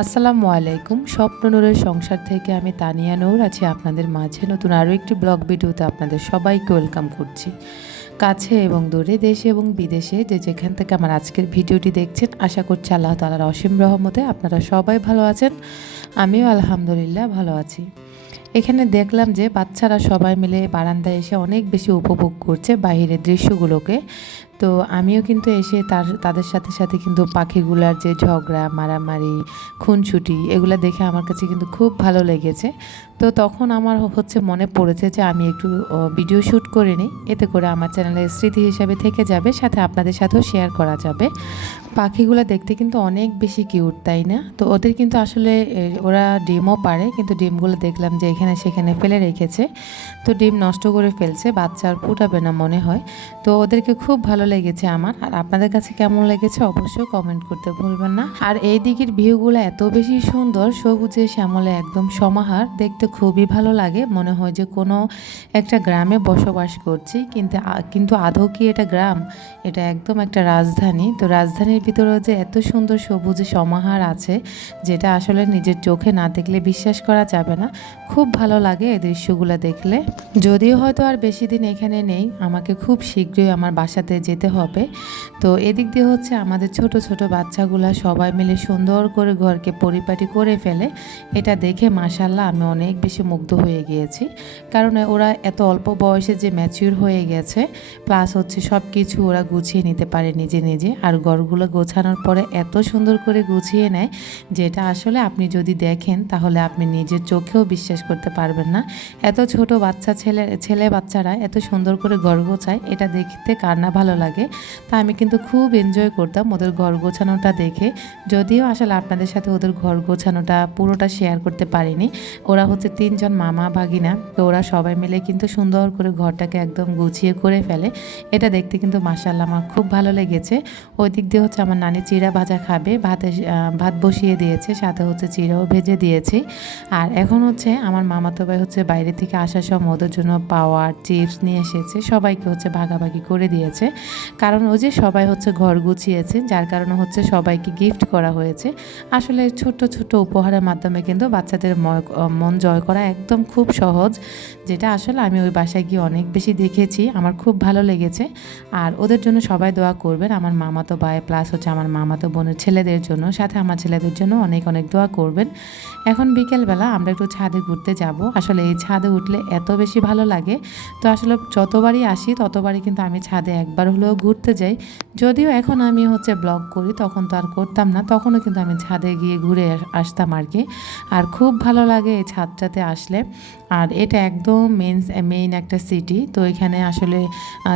আসসালামু আলাইকুম। স্বপ্ন নূরের সংসার থেকে আমি তানিয়া নূর আছি আপনাদের মাঝে। নতুন আরও একটি ব্লগ ভিডিওতে আপনাদের সবাইকে ওয়েলকাম করছি। কাছে এবং দূরে, দেশে এবং বিদেশে যে যেখান থেকে আমার আজকের ভিডিওটি দেখছেন, আশা করছি আল্লাহ তালার অসীম রহমতে আপনারা সবাই ভালো আছেন। আমিও আলহামদুলিল্লাহ ভালো আছি। এখানে দেখলাম যে বাচ্চারা সবাই মিলে বারান্দায় এসে অনেক বেশি উপভোগ করছে বাইরের দৃশ্যগুলোকে। তো আমিও কিন্তু এসে তার, তাদের সাথে সাথে কিন্তু পাখিগুলার যে ঝগড়া, মারামারি খুনছুটি এগুলো দেখে আমার কাছে কিন্তু খুব ভালো লেগেছে। তো তখন আমার হচ্ছে মনে পড়েছে যে আমি একটু ভিডিও শ্যুট করে নিই। এতে করে আমার চ্যানেলের স্মৃতি হিসাবে থেকে যাবে, সাথে আপনাদের সাথেও শেয়ার করা যাবে। পাখিগুলো দেখতে কিন্তু অনেক বেশি কিউট, তাই না? তো ওদের কিন্তু আসলে ওরা ডিমও পারে, কিন্তু ডিমগুলো দেখলাম যে এখানে সেখানে ফেলে রেখেছে। তো ডিম নষ্ট করে ফেলছে, বাচ্চা আর ফুটাবে না মনে হয়। তো ওদেরকে খুব ভালো লেগেছে আমার। আর আপনাদের কাছে কেমন লেগেছে অবশ্যই কমেন্ট করতে ভুলবেন না। আর এই দিকের ভিউগুলো এত বেশি সুন্দর, সবুজে শ্যামলে একদম সমাহার, দেখতে খুবই ভালো লাগে। মনে হয় যে কোনো একটা গ্রামে বসবাস করছি, কিন্তু কিন্তু আদৌ কি এটা গ্রাম? এটা একদম একটা রাজধানী। তো রাজধানীর ভিতরেও যে এত সুন্দর সবুজ সমাহার আছে, যেটা আসলে নিজের চোখে না দেখলে বিশ্বাস করা যাবে না। খুব ভালো লাগে এই দৃশ্যগুলো দেখলে। যদিও হয়তো আর বেশি দিন এখানে নেই, আমাকে খুব শীঘ্রই আমার বাসাতে যেতে হবে। তো এদিক দিয়ে হচ্ছে আমাদের ছোট ছোট বাচ্চাগুলা সবাই মিলে সুন্দর করে ঘরকে পরিপাটি করে ফেলে। এটা দেখে মাসাল্লাহ আমি অনেক বেশি মুগ্ধ হয়ে গিয়েছি। কারণ ওরা এত অল্প বয়সে যে ম্যাচিউর হয়ে গেছে প্লাস হচ্ছে সব কিছু ওরা গুছিয়ে নিতে পারে নিজে নিজে। আর ঘরগুলো গোছানোর পরে এত সুন্দর করে গুছিয়ে নেয় যেটা আসলে আপনি যদি দেখেন তাহলে আপনি নিজের চোখেও বিশ্বাস করতে পারবেন না। এত ছোট বাচ্চা ছেলে ছেলে বাচ্চারা এত সুন্দর করে ঘর গোছায়, এটা দেখতে কার না ভালো লাগে। তা আমি কিন্তু খুব এনজয় করতাম ওদের ঘর গোছানোটা দেখে। যদিও আসলে আপনাদের সাথে ওদের ঘর গোছানোটা পুরোটা শেয়ার করতে পারিনি। ওরা হচ্ছে তিনজন মামা ভাগিনা, তো ওরা সবাই মিলে কিন্তু সুন্দর করে ঘরটাকে একদম গুছিয়ে করে ফেলে। এটা দেখতে কিন্তু মাসাল্লাহ আমার খুব ভালো লেগেছে। ওই দিক দিয়ে হচ্ছে আমার নানি চিড়া ভাজা খাবে, ভাতে ভাত বসিয়ে দিয়েছে, সাথে হচ্ছে চিড়াও ভেজে দিয়েছি। আর এখন হচ্ছে আমার মামাতো ভাই হচ্ছে বাইরে থেকে আসার সময় ওদের জন্য পাওয়ার, চিপস নিয়ে এসেছে, সবাইকে হচ্ছে ভাগাভাগি করে দিয়েছে। কারণ ওই যে সবাই হচ্ছে ঘর গুছিয়েছে, যার কারণে হচ্ছে সবাইকে গিফট করা হয়েছে। আসলে ছোট্ট ছোট্ট উপহারের মাধ্যমে কিন্তু বাচ্চাদের মন জয় করা একদম খুব সহজ, যেটা আসলে আমি ওই বাসায় গিয়ে অনেক বেশি দেখেছি, আমার খুব ভালো লেগেছে। আর ওদের জন্য সবাই দোয়া করবেন, আমার মামাতো ভাই প্লাস হচ্ছে আমার মামাতো বোনের ছেলেদের জন্য, সাথে আমার ছেলেদের জন্য অনেক অনেক দোয়া করবেন। এখন বিকেলবেলা আমরা একটু ছাদে ঘুরতে যাব। আসলে এই ছাদে উঠলে এত বেশি ভালো লাগে। তো আসলে যতবারই আসি, ততবারই কিন্তু আমি ছাদে একবার হলেও ঘুরতে যাই। যদিও এখন আমি হচ্ছে ব্লগ করি, তখন তো আর করতাম না, তখনও কিন্তু আমি ছাদে গিয়ে ঘুরে আসতাম আর কি। আর খুব ভালো লাগে এই ছাদটাতে আসলে। আর এটা একদম মেন মেইন একটা সিটি, তো এখানে আসলে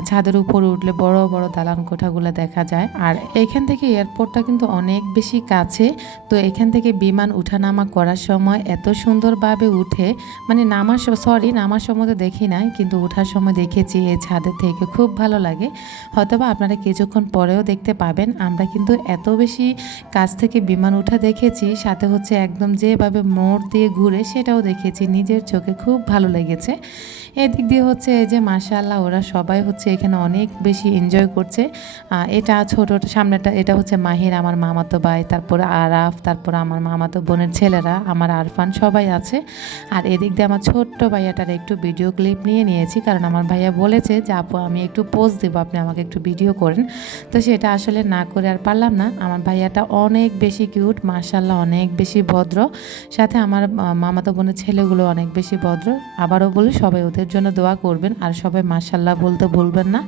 ছাদের উপরে উঠলে বড় বড় দালান কোঠাগুলো দেখা যায়। আর এখান থেকে এয়ারপোর্টটা কিন্তু অনেক বেশি কাছে। তো এখান থেকে বিমান উঠানামা করার সময় এত সুন্দরভাবে উঠে মানে নামার সরি নামার সময় তো দেখি নাই, কিন্তু ওঠার সময় দেখেছি এই ছাদের থেকে খুব ভালো লাগে। হয়তোবা আপনারা কিছুক্ষণ পরেও দেখতে পাবেন। আমরা কিন্তু এত বেশি কাছ থেকে বিমান উঠা দেখেছি, সাথে হচ্ছে একদম যেভাবে মোড় দিয়ে ঘুরে সেটাও দেখেছি। নিজের চোখে খুব ভালো লেগেছে। এদিক দিয়ে হচ্ছে এই যে মাশাআল্লাহ, ওরা সবাই হচ্ছে এখানে অনেক বেশি এনজয় করছে। এটা ছোট সামনেটা এটা হচ্ছে মাহির, আমার মামাতো ভাই, তারপর আরাফ, তারপর আমার মামাতো বোনের ছেলেরা, আমার আরফান, সবাই আছে। আর এদিক দিয়ে আমার ছোট্ট ভাইয়াটার একটু ভিডিও ক্লিপ নিয়ে নিয়েছি, কারণ আমার ভাইয়া বলেছে যে, আপু, আমি একটু পোস্ট দেবো, আপনি আমাকে একটু ভিডিও করেন। তো সেটা আসলে না করে আর পারলাম না। আমার ভাইয়াটা অনেক বেশি কিউট মার্শাল্লাহ অনেক বেশি ভদ্র। সাথে আমার মামাতো বোনের ছেলেগুলো অনেক বেশি ভদ্র। আবারও বলি, সবাই ওদের জন্য দোয়া করবেন, আর সবাই মার্শাল্লাহ বলতে ভুলবেন না।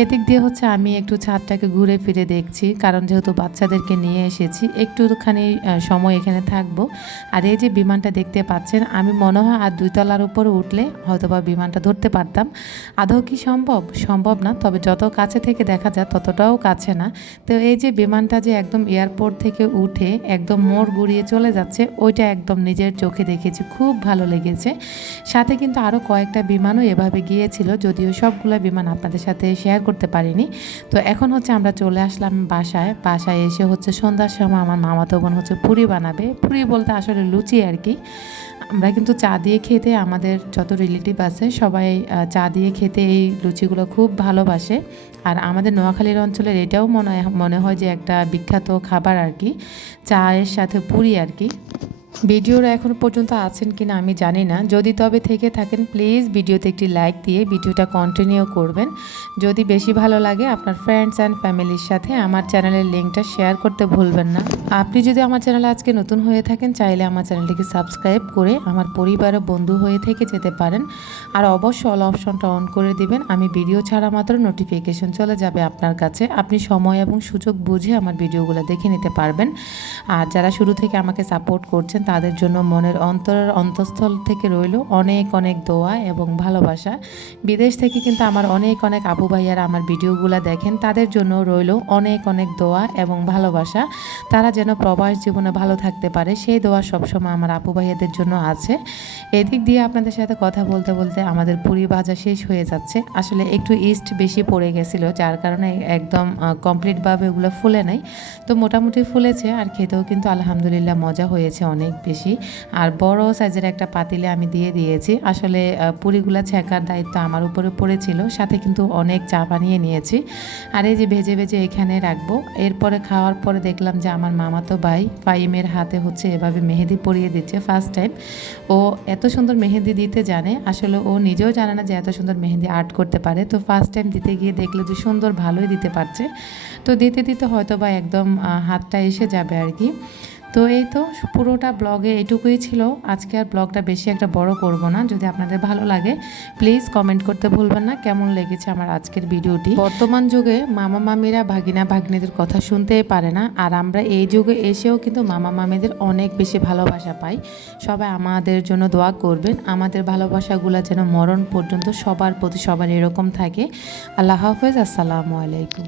এদিক দিয়ে হচ্ছে আমি একটু ছাদটাকে ঘুরে ফিরে দেখছি, কারণ যেহেতু বাচ্চাদেরকে নিয়ে এসেছি, একটুখানি সময় এখানে থাকব। আর এই যে বিমানটা দেখতে পাচ্ছেন, আমি মনে হয় আর দুই তলার উপরে উঠলে হয়তোবা বিমানটা ধরতে পারতাম। আদৌ কি সম্ভব? সম্ভব না, তবে যত কাছে থেকে দেখা যায় ততটাও কাছে না। তো এই যে বিমানটা যে একদম এয়ারপোর্ট থেকে উঠে একদম মোড় ঘুরিয়ে চলে যাচ্ছে, ওইটা একদম নিজের চোখে দেখেছি, খুব ভালো লেগেছে। সাথে কিন্তু আরও কয়েকটা বিমানও এভাবে গিয়েছিল, যদিও সবগুলো বিমান আপনাদের সাথে শেয়ার করতে পারিনি। তো এখন হচ্ছে আমরা চলে আসলাম বাসায়। বাসায় এসে হচ্ছে সন্ধ্যার সময় আমার মামাতো বোন হচ্ছে পুরি বানাবে। পুরি বলতে আসলে লুচি আর কি। আমরা কিন্তু চা দিয়ে খেতে আমাদের যত রিলেটিভ আছে সবাই চা দিয়ে খেতে এই লুচিগুলো খুব ভালোবাসে। আর আমাদের নোয়াখালীর অঞ্চলের এটাও মনে মনে হয় যে একটা বিখ্যাত খাবার আর কি। চায়ের সাথে পুরি আর কি। ভিডিওরা এখন পর্যন্ত আছেন কিনা আমি জানি না। যদি তবে থেকে থাকেন প্লিজ ভিডিওতে একটি লাইক দিয়ে ভিডিওটা কন্টিনিউ করবেন। যদি বেশি ভালো লাগে, আপনার ফ্রেন্ডস অ্যান্ড ফ্যামিলির সাথে আমার চ্যানেলের লিঙ্কটা শেয়ার করতে ভুলবেন না। আপনি যদি আমার চ্যানেলে আজকে নতুন হয়ে থাকেন, চাইলে আমার চ্যানেলটিকে সাবস্ক্রাইব করে আমার পরিবারের বন্ধু হয়ে থেকে যেতে পারেন। আর অবশ্যই অল অপশনটা অন করে দিবেন। আমি ভিডিও ছাড়া মাত্র নোটিফিকেশন চলে যাবে আপনার কাছে। আপনি সময় এবং সুযোগ বুঝে আমার ভিডিওগুলো দেখে নিতে পারবেন। আর যারা শুরু থেকে আমাকে সাপোর্ট করছেন তাদের জন্য মনের অন্তরের অন্তঃস্থল থেকে রইল অনেক অনেক দোয়া এবং ভালোবাসা। বিদেশ থেকে কিন্তু আমার অনেক অনেক আপু ভাইয়ারা আমার ভিডিওগুলো দেখেন, তাদের জন্য রইল অনেক অনেক দোয়া এবং ভালোবাসা। তারা যেন প্রবাস জীবনে ভালো থাকতে পারে, সেই দোয়া সবসময় আমার আপু ভাইয়াদের জন্য আছে। এদিক দিয়ে আপনাদের সাথে কথা বলতে বলতে আমাদের পুরি ভাজা শেষ হয়ে যাচ্ছে। আসলে একটু ইস্ট বেশি পড়ে গেছিল, যার কারণে একদম কমপ্লিটভাবে ওগুলো ফুলে নাই। তো মোটামুটি ফুলেছে আর খেতেও কিন্তু আলহামদুলিল্লাহ মজা হয়েছে অনেক। বেশি। আর বড় সাইজের একটা পাতিলে আমি দিয়ে দিয়েছি। আসলে পুরিগুলা ছেঁকার দায়িত্ব আমার উপরে পড়েছিল। সাথে কিন্তু অনেক চা বানিয়ে নিয়েছি। আর এই যে ভেজে ভেজে এখানে রাখব। এরপরে খাওয়ার পরে দেখলাম যে আমার মামাতো ভাই ফাইমের হাতে হচ্ছে এভাবে মেহেদি পরিয়ে দিচ্ছে ফার্স্ট টাইম ও এত সুন্দর মেহেদি দিতে জানে। আসলে ও নিজেও জানে না যে এত সুন্দর মেহেদি আর্ট করতে পারে। তো ফার্স্ট টাইম দিতে গিয়ে দেখল যে সুন্দর ভালোই দিতে পারছে। তো দিতে দিতে হয়তো বা একদম হাতটা এসে যাবে আর কি। তো এই তো পুরোটা ব্লগে এটুকুই ছিল। আজকে আর ব্লগটা বেশি একটা বড় করব না। যদি আপনাদের ভালো লাগে প্লিজ কমেন্ট করতে ভুলবেন না। কেমন লেগেছে আমার আজকের ভিডিওটি? বর্তমান যুগে মামা মামিরা ভাগিনা ভাগ্নিদের কথা শুনতেই পারে না। আর আমরা এই যুগে এসেও কিন্তু মামা মামিদের অনেক বেশি ভালোবাসা পাই। সবাই আমাদের জন্য দোয়া করবেন। আমাদের ভালোবাসাগুলো যেন মরণ পর্যন্ত সবার প্রতি সবার এরকম থাকে। আল্লাহ হাফেজ। আসসালামু আলাইকুম।